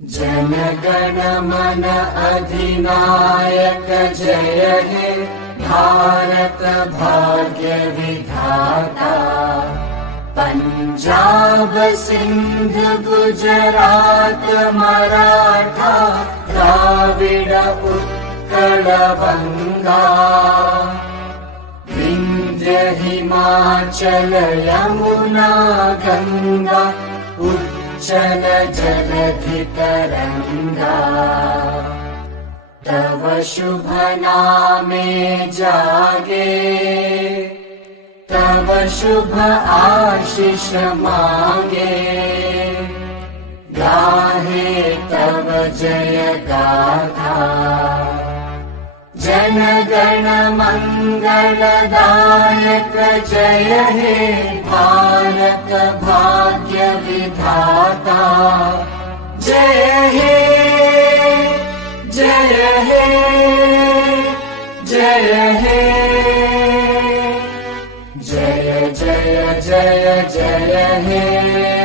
जन गण मन अधिनायक जय हे भारत भाग्य विधाता। पंजाब सिंध गुजरात मराठा द्राविड उत्कल बंगा। विंध्य हिमाचल यमुना गंगा उच्चल जलधि तरंगा। तव शुभ नामे जागे तव शुभ आशीष मांगे। गाहे तव जय गाथा जन गण मंगलदायक जय हे भारत भाग्य विधाता। जय हे जय हे जय हे जय जय जय जय हे।